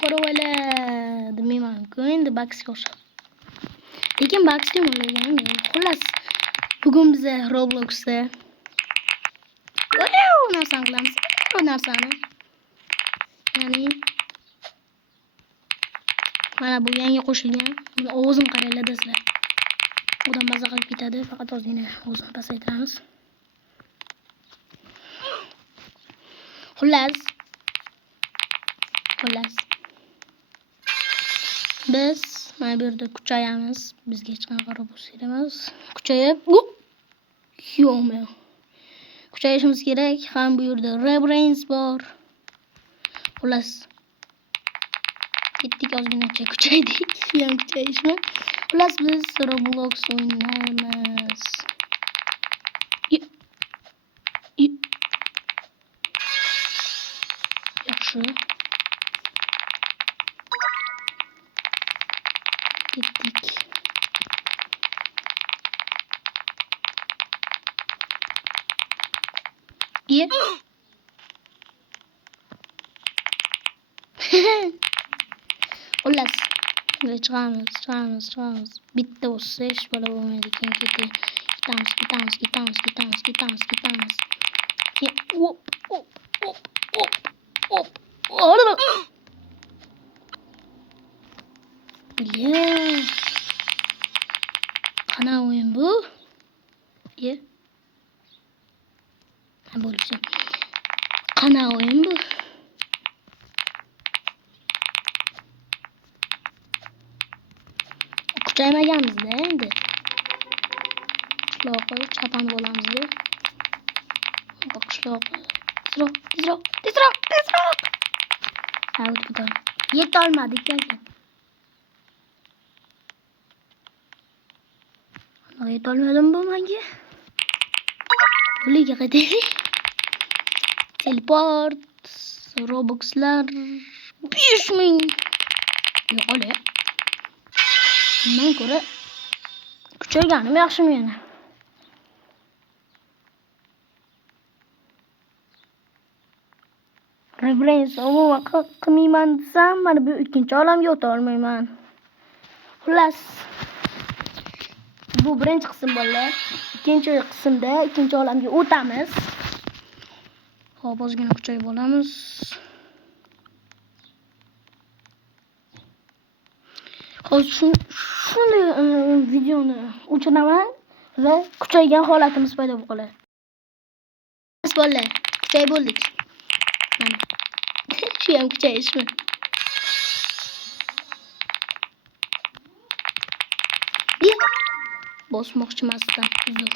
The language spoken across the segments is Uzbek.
ko'rib oladi. Demayman-ku, endi Baxga o'xshab. Lekin Baxni o'ylaganim yo'q. Xullas, bugun biz Robloxda narsani qilamiz. Bu narsani. Ya'ni mana bu yangi qo'shilgan. Buni ovozim qaranglar sizlar. Udan maza qilib ketadi. Faqat ozgina ovozini pasaytiramiz. Xullas. Biz mana bu yerda kuchayamiz. Bizga hech qanaqa robot emas. Kuchayib, yo'qmi? Kuchayishimiz kerak. Ham bu yerda Rebrains bor. Xullas. Ketdik ozginacha kuchaydik. Ham kuchayishmi? Xullas biz Roblox o'ynaymiz. Yaxshi. Ketdik. Xullas, chiqamiz. Bitta bo'lsa hech bola bo'lmaydi. Keyin ketamiz. Qana o'yin bu? Bo'lsa. Qana o'yin bu? Kuchaymaganmiz-da endi. Qishloqqa chapan bo'lamiz-da. Qishloqqa. Tezroq. Ha, o'tib. Yeta olmadik ekan. Yeta olmadim bu menga. Uliga qaytaylik. Teleport, Robuxlar 5000. Yo'q, bundan ko'ra kuchayganim yaxshimi yana? Rebrains umuman qilmayman desam, mana bu ikkinchi olamga o'ta olmayman. Xullas, bu birinchi qism bolalar. Ikkinchi qismda ikkinchi olamga o'tamiz. Hop, ozgina kuchayib olamiz. Hozir shunday videoni o'chiraman va kuchaygan holatimiz paydo bo'ladi. Bolalar, kuchayib bo'ldik. Mana. Shu ham kuchayishmi? Bosmoqchi emasdan, uzr.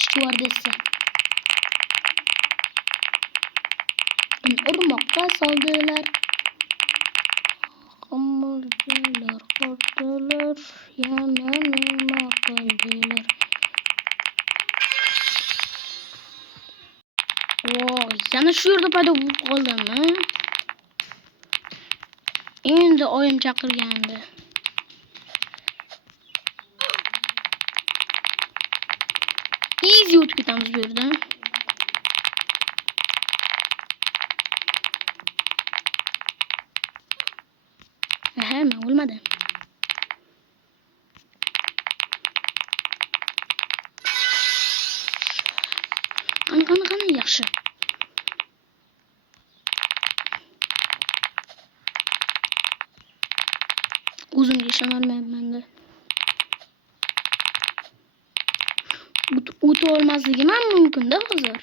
Chichor desa. Urmoqqa soldilar. Qamaldilar, qo'rqdilar, yana nima qildilar? Yana shu yerda paydo bo'lib qoldimmi? Endi oyim chaqirgandi. Easy o'tib ketamiz bu yerdan. Men o'lmadim. Qani yaxshi. O'zimga ishonolmayapman-da. O'tib olmasligim ham mumkin-da hozir.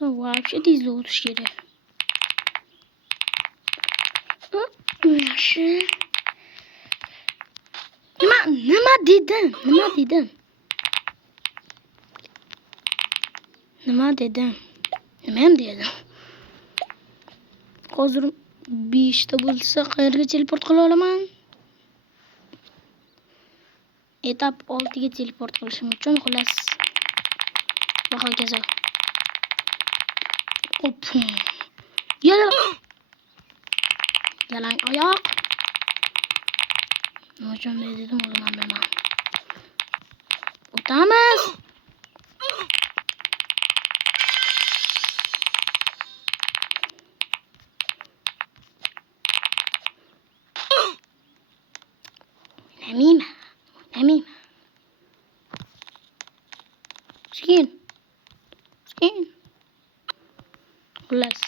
Вообще tezlik o'tish kerak. Yaxshi. Nima dedim? Nima ham dedim? Hozir 5 ta bo'lsa qayerga teleport qila olaman? Etap 6 ga teleport qilishim uchun xullas va hokazo. Hop. Yalang oyoq. Nima uchun dedim, o'zim bilmayman. To'xtamiz. O'ynamayman. Sekin. Xullas.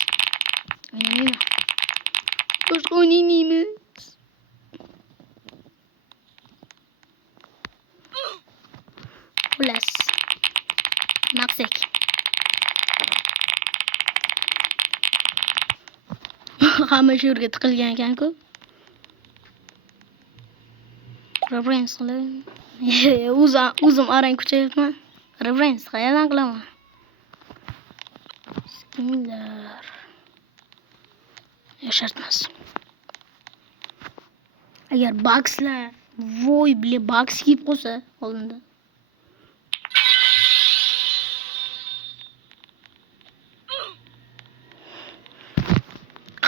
O'ynamayman. Boshqa o'ynaymiz. Xullas. Maqsak. Hamma shu yerga tiqilgan ekan-ku. Reference qilaman. O'zim arang kuchayapman. Reference qayerdan qilaman? Skinlar. Yashartmas. Agar bugslar, voy bile bugs kelib qolsa, oldinda.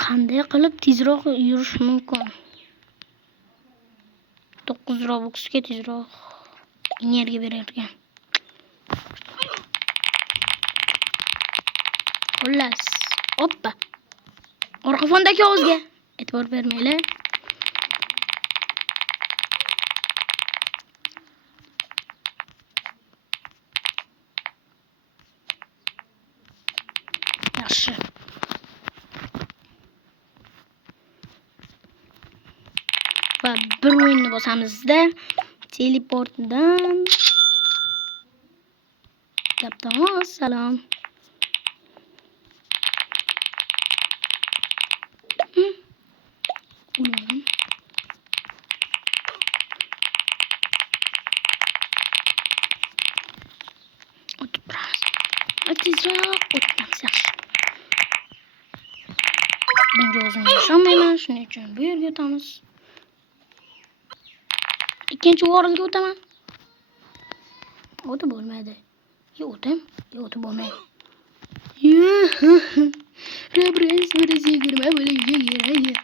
Qanday qilib tezroq yurish mumkin? 9 Robuxga tezroq energiya berar ekan. Xullas, hoppa. Orqa fondagi ovozga e'tibor bermaylar. Yaxshi. Va bir o'yinni bosamizda teleportdan Kaptan salom. Tezroq o'tamiz, yaxshi. Bunga o'zim yashamayman, shuning uchun bu yerga o'tamiz. Ikkinchi o'ringa o'taman. O'tib bo'lmaydi. O'tib bo'lmaydi. Reference birisi 20 bo'lishiga kerak.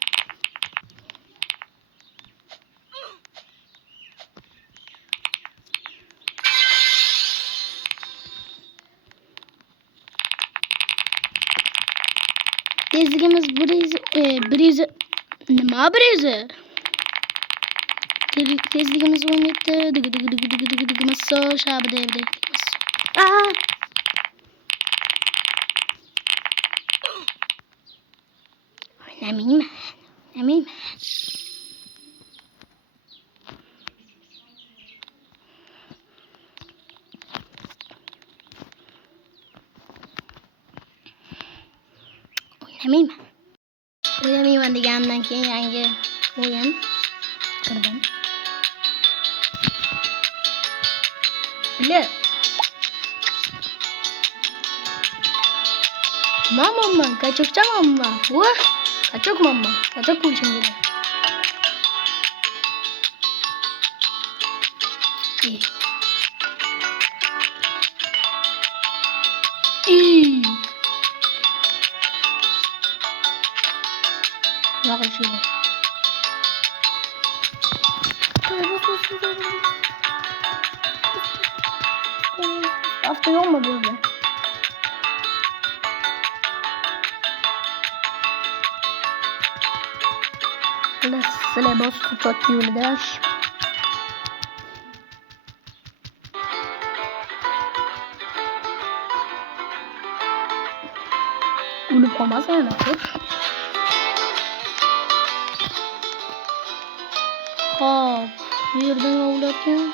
Tezligimiz birizi nima birizi? Tezligimiz 17 dig masso shabida. O'ynamayman. O'ynamayman deganimdan keyin yangi o'yin kirdim. Bile. Mama, kaçakça mama. Wah, kaçak mama. Kaçak kulçum gibi. İyi. Bakın şöyle. Hafta yok mu böyle? Sıla boş tutuyor daş. Ulup olmaz yani. Hop, bir yerden avlarken.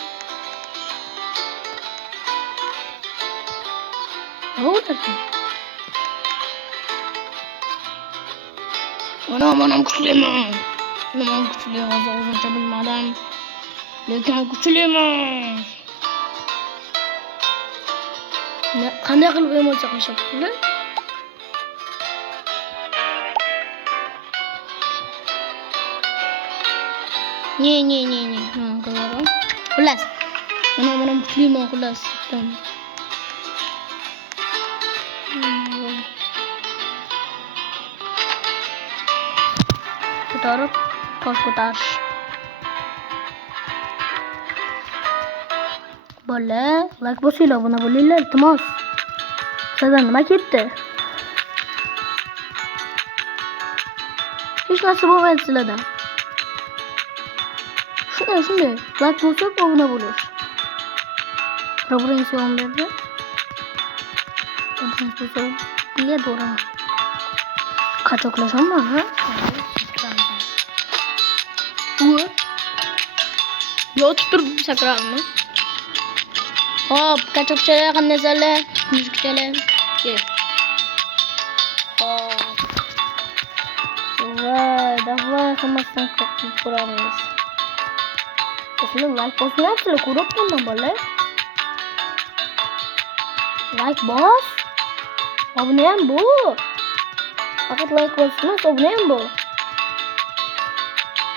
Ne avlarken? Anam kuchliman. Anam kuchli hozircha bilmadim. Lekin kuchliman. Qanday qilib emotsiya qilishyapti? Ne. Qiladi. Xullas. Anam kuchliman xullas. Tamam. Ko'tarib, tosh ko'tarish. Bola, like bosinglar, obuna bo'linglar, iltimos. Sizdan nima ketdi? Hech narsa bo'lmaydi sizlardan. Shunday, like bosib, obuna bo'lish. Robrains yon berdi. Robrains bo'lsa, bilya to'raman. Qachoqlashammi, ha? Yotib turib sakralmi? Hop, qachoqchalar qandasalar, muzikchalar. Kel. Hop. Davay hammasidan qo'rqib ko'ramiz. Sizlar like bosmayapsizlar, ko'rib turman bola. Like bos. Obuna ham bo'l. Faqat like bosmas, obuna ham bo'l.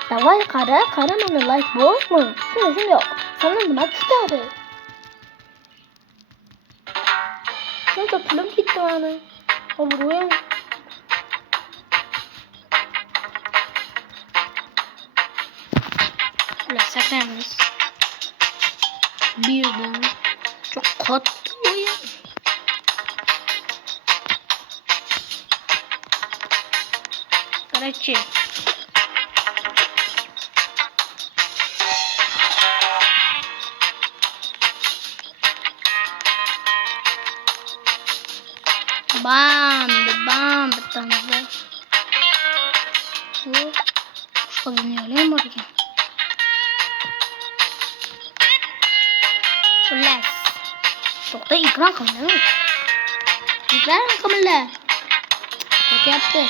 Davay qara mana like bosmi? Shunday. Sendan nima tutadi? Şurada pulim gitti bana. Obro'ya. Şöyle saklayalım. Birden. Çok katlı bu ya. Короче. Bam bittamiz. Şu genialem var ekan. Xullas. To'xta, ekran qimilla. Ekran qimilla. Qo'tyapti.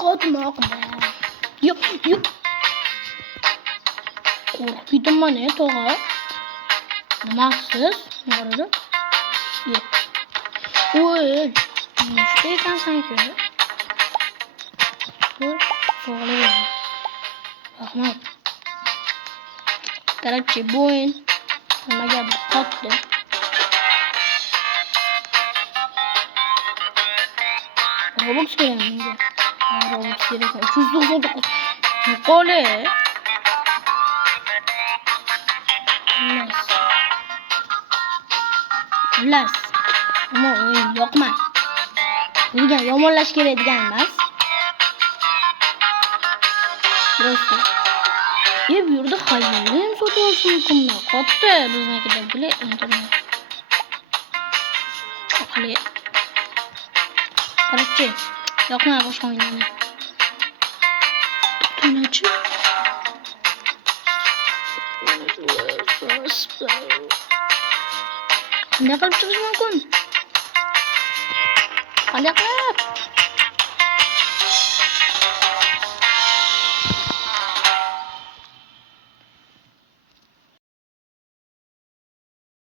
Qotmoqda. Yo'q. Qo'rqib ketaman, tog'a. Nimasiz? Ne oldu? Yok. Oy. İşte kan sanki. Dur. Soğulu. Bakma. Короче, bu oyun bana geldi. Tatlı. Robux geldi. Robux geldi. 399. Kole. Xullas, ama o'yin yoqma. Nega yomonlash kerak degan emas. Просто. Bu yerda xayolim sotib olish mumkinmi? Katta biznikida bile internet. Aqli. Короче, yoqma boshqa o'yinlarni. Tunachi. Qanday qilib chiqish mumkin? Qanday qilib?